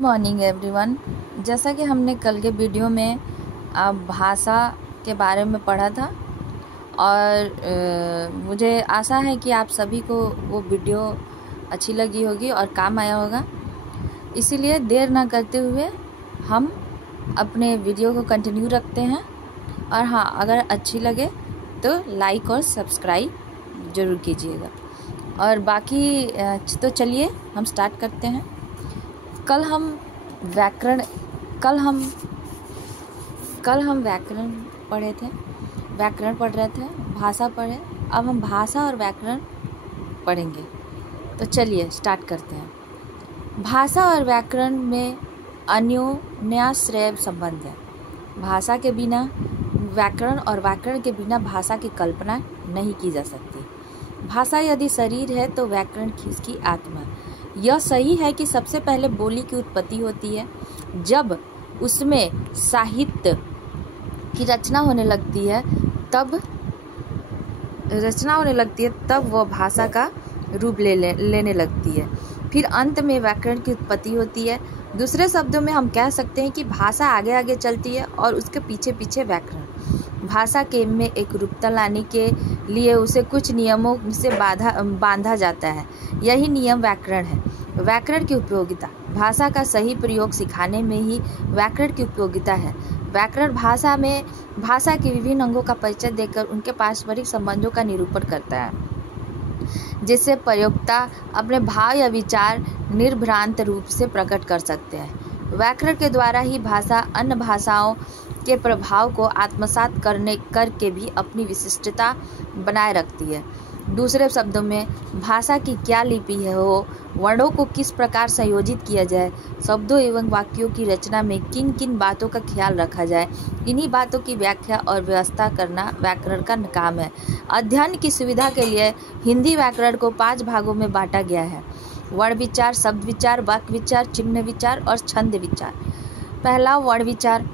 Morning everyone. जैसा कि हमने कल के वीडियो में भाषा के बारे में पढ़ा था और मुझे आशा है कि आप सभी को वो वीडियो अच्छी लगी होगी और काम आया होगा। इसीलिए देर ना करते हुए हम अपने वीडियो को कंटिन्यू रखते हैं। और हाँ, अगर अच्छी लगे तो लाइक और सब्सक्राइब ज़रूर कीजिएगा। और बाकी तो चलिए हम स्टार्ट करते हैं। कल हम व्याकरण पढ़े थे, व्याकरण पढ़ रहे थे, भाषा पढ़े। अब हम भाषा और व्याकरण पढ़ेंगे। तो चलिए स्टार्ट करते हैं। भाषा और व्याकरण में अन्योन्याश्रय संबंध है। भाषा के बिना व्याकरण और व्याकरण के बिना भाषा की कल्पना नहीं की जा सकती। भाषा यदि शरीर है तो व्याकरण इसकी आत्मा। यह सही है कि सबसे पहले बोली की उत्पत्ति होती है। जब उसमें साहित्य की रचना होने लगती है तब वह भाषा का रूप लेने लगती है। फिर अंत में व्याकरण की उत्पत्ति होती है। दूसरे शब्दों में हम कह सकते हैं कि भाषा आगे आगे चलती है और उसके पीछे पीछे व्याकरण। भाषा के में एक रूपता लाने के लिए उसे कुछ नियमों से बांधा जाता है। यही नियम व्याकरण है। व्याकरण की उपयोगिता। भाषा का सही प्रयोग सिखाने में ही व्याकरण की उपयोगिता है। व्याकरण भाषा के विभिन्न अंगों का परिचय देकर उनके पारस्परिक संबंधों का निरूपण करता है, जिससे प्रयोक्ता अपने भाव या विचार निर्भ्रांत रूप से प्रकट कर सकते हैं। व्याकरण के द्वारा ही भाषा अन्य भाषाओं के प्रभाव को आत्मसात करके भी अपनी विशिष्टता बनाए रखती है। दूसरे शब्दों में भाषा की क्या लिपि है, हो वर्णों को किस प्रकार संयोजित किया जाए, शब्दों एवं वाक्यों की रचना में किन किन बातों का ख्याल रखा जाए, इन्हीं बातों की व्याख्या और व्यवस्था करना व्याकरण का काम है। अध्ययन की सुविधा के लिए हिंदी व्याकरण को 5 भागों में बांटा गया है: वर्ण विचार, शब्द विचार, वाक्य विचार, चिन्ह विचार और छंद विचार। पहला वर्ण विचार।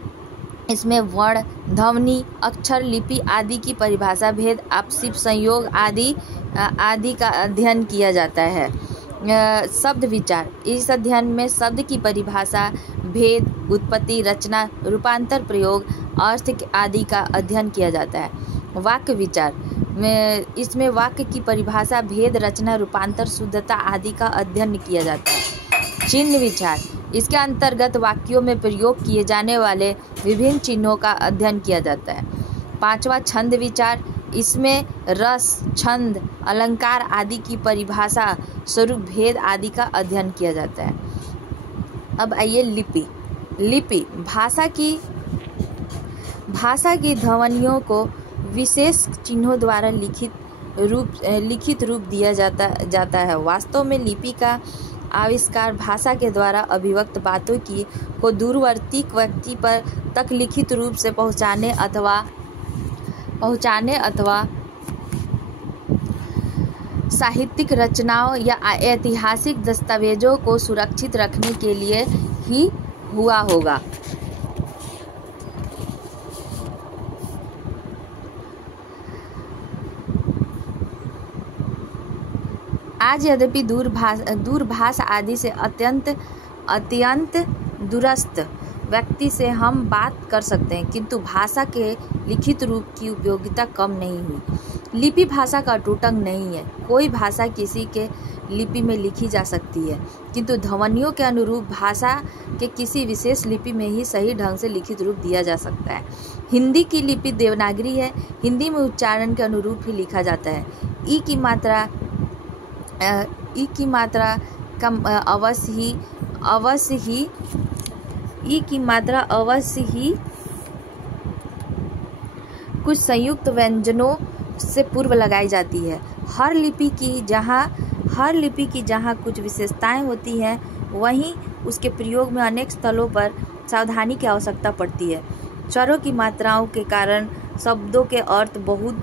इसमें वर्ण, ध्वनि, अक्षर, लिपि आदि की परिभाषा, भेद, आपसी संयोग आदि का अध्ययन किया जाता है। शब्द विचार। इस अध्ययन में शब्द की परिभाषा, भेद, उत्पत्ति, रचना, रूपांतर, प्रयोग, अर्थ आदि का अध्ययन किया जाता है। वाक्य विचार में इसमें वाक्य की परिभाषा, भेद, रचना, रूपांतर, शुद्धता आदि का अध्ययन किया जाता है। चिन्ह विचार। इसके अंतर्गत वाक्यों में प्रयोग किए जाने वाले विभिन्न चिन्हों का अध्ययन किया जाता है। 5वां छंद विचार। इसमें रस, छंद, अलंकार आदि की परिभाषा, स्वरूप, भेद आदि का अध्ययन किया जाता है। अब आइए लिपि। भाषा की ध्वनियों को विशेष चिन्हों द्वारा लिखित रूप दिया जाता है। वास्तव में लिपि का आविष्कार भाषा के द्वारा अभिव्यक्त बातों को दूरवर्ती व्यक्ति पर तक लिखित रूप से पहुँचाने अथवा साहित्यिक रचनाओं या ऐतिहासिक दस्तावेजों को सुरक्षित रखने के लिए ही हुआ होगा। आज यद्यपि दूरभाष आदि से अत्यंत दूरस्थ व्यक्ति से हम बात कर सकते हैं, किंतु भाषा के लिखित रूप की उपयोगिता कम नहीं हुई। लिपि भाषा का अटूट अंग नहीं है। कोई भाषा किसी के लिपि में लिखी जा सकती है, किंतु ध्वनियों के अनुरूप भाषा के किसी विशेष लिपि में ही सही ढंग से लिखित रूप दिया जा सकता है। हिंदी की लिपि देवनागरी है। हिंदी में उच्चारण के अनुरूप ही लिखा जाता है। ई की मात्रा अवश्य ही कुछ संयुक्त व्यंजनों से पूर्व लगाई जाती है। हर लिपि की जहाँ कुछ विशेषताएं होती हैं, वहीं उसके प्रयोग में अनेक स्थलों पर सावधानी की आवश्यकता पड़ती है। स्वरों की मात्राओं के कारण शब्दों के अर्थ बहुत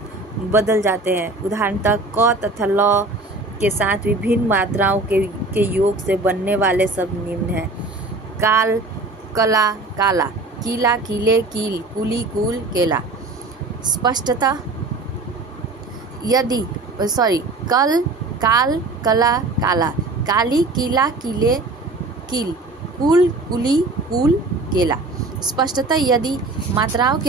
बदल जाते हैं। उदाहरणतः क तथा ल के साथ विभिन्न मात्राओं के योग से बनने वाले शब्द निम्न हैं: काल, कला, काला, कीला, कीले, कील, कुली, कूल, केला। स्पष्टता। कल, काल, कला, काला, काली, कीला, कीले, कील, कुल, कुली, कुल, केला। स्पष्टतः यदि मात्राओं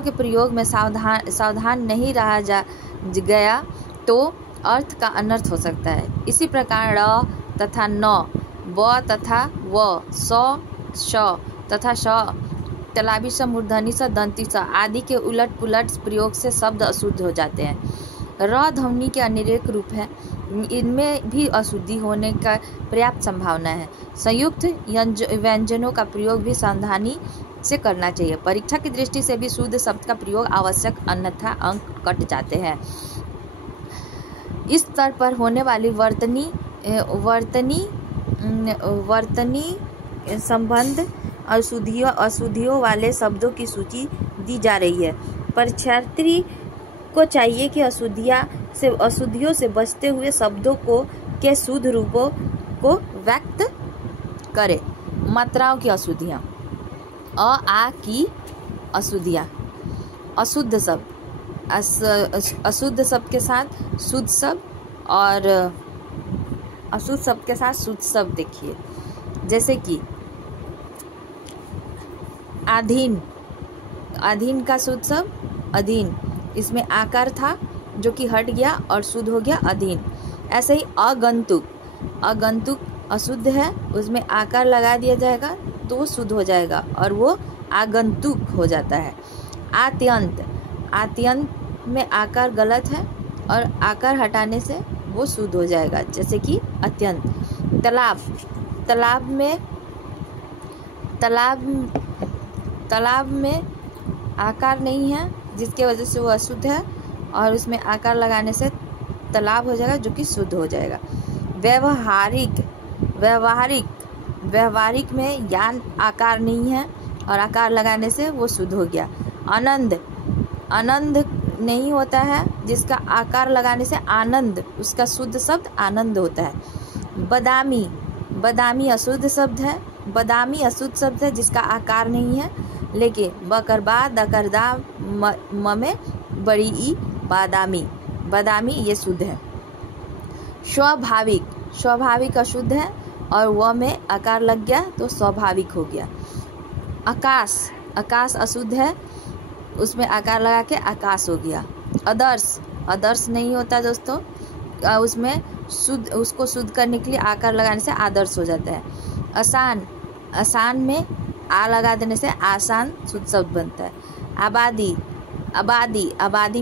के प्रयोग में सावधान नहीं रहा गया तो अर्थ का अनर्थ हो सकता है। इसी प्रकार ड़ तथा न, ब तथा व, स, श तथा श, तलाबी स, मूर्धनी स, दंती स आदि के उलट पुलट प्रयोग से शब्द अशुद्ध हो जाते हैं। र ध्वनि के अनेक रूप हैं, इनमें भी अशुद्धि होने का पर्याप्त संभावना है। संयुक्त व्यंजनों का प्रयोग भी सावधानी से करना चाहिए। परीक्षा की दृष्टि से भी शुद्ध शब्द का प्रयोग आवश्यक, अन्यथा अंक कट जाते हैं। इस स्तर पर होने वाली वर्तनी संबंध अशुद्धियों वाले शब्दों की सूची दी जा रही है। परीक्षार्थी को चाहिए कि अशुद्धियों से बचते हुए शब्दों के शुद्ध रूपों को व्यक्त करे। मात्राओं की अशुद्धियाँ। अ, आ की अशुद्धियाँ। अशुद्ध शब्द, अशुद्ध शब्द के साथ शुद्ध शब्द और अशुद्ध शब्द के साथ शुद्ध शब्द देखिए, जैसे कि अधीन। अधीन का शुद्ध शब्द अधीन, इसमें आकार था जो कि हट गया और शुद्ध हो गया अधीन। ऐसे ही आगंतुक। आगंतुक अशुद्ध है, उसमें आकार लगा दिया जाएगा तो वो शुद्ध हो जाएगा और वो आगंतुक हो जाता है। आत्यंत। आत्यंत में आकार गलत है और आकार हटाने से वो शुद्ध हो जाएगा, जैसे कि अत्यंत। तालाब। तालाब में आकार नहीं है जिसके वजह से वो अशुद्ध है और उसमें आकार लगाने से तालाब हो जाएगा जो कि शुद्ध हो जाएगा। व्यवहारिक में यान आकार नहीं है और आकार लगाने से वो शुद्ध हो गया। आनंद नहीं होता है जिसका आकार लगाने से आनंद, उसका शुद्ध शब्द आनंद होता है। बदामी अशुद्ध शब्द है। बदामी अशुद्ध शब्द है जिसका आकार नहीं है, लेकिन बकरबा दकरदा म में बड़ी ई बादामी ये शुद्ध है। स्वाभाविक अशुद्ध है और व में आकार लग गया तो स्वाभाविक हो गया। आकाश अशुद्ध है, उसमें आकार लगा के आकाश हो गया। आदर्श नहीं होता दोस्तों, उसमें उसको शुद्ध करने के लिए आकार लगाने से आदर्श हो जाता है। आसान में आ लगा देने से आसान शुद्ध शब्द बनता है। आबादी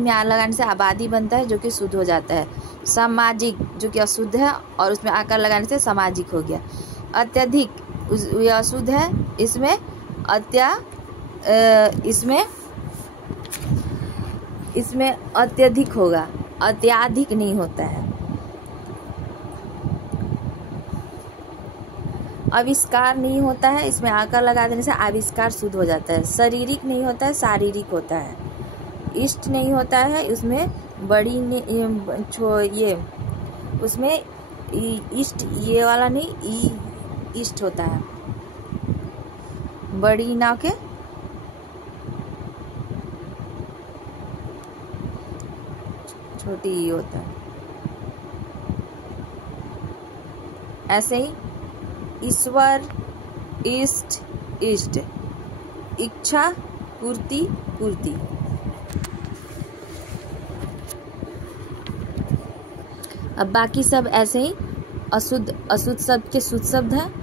में आ लगाने से आबादी बनता है जो कि शुद्ध हो जाता है। सामाजिक जो कि अशुद्ध है और उसमें आकार लगाने से सामाजिक हो गया। अत्यधिक यह अशुद्ध है, इसमें अत्यधिक होगा, अत्याधिक नहीं होता है। आविष्कार नहीं होता है, इसमें आकार लगा देने से आविष्कार शुद्ध हो जाता है। शारीरिक नहीं होता है, शारीरिक होता है। इष्ट नहीं होता है, उसमें बड़ी ये उसमें इष्ट ये वाला नहीं, इष्ट होता है, बड़ी ना के छोटी ई होता है। ऐसे ही ईश्वर, इष्ट, इच्छा, पूर्ति। अब बाकी सब ऐसे ही अशुद्ध शब्द के शुद्ध शब्द है।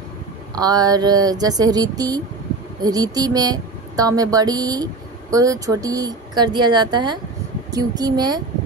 और जैसे रीति में त में बड़ी को छोटी कर दिया जाता है। क्योंकि में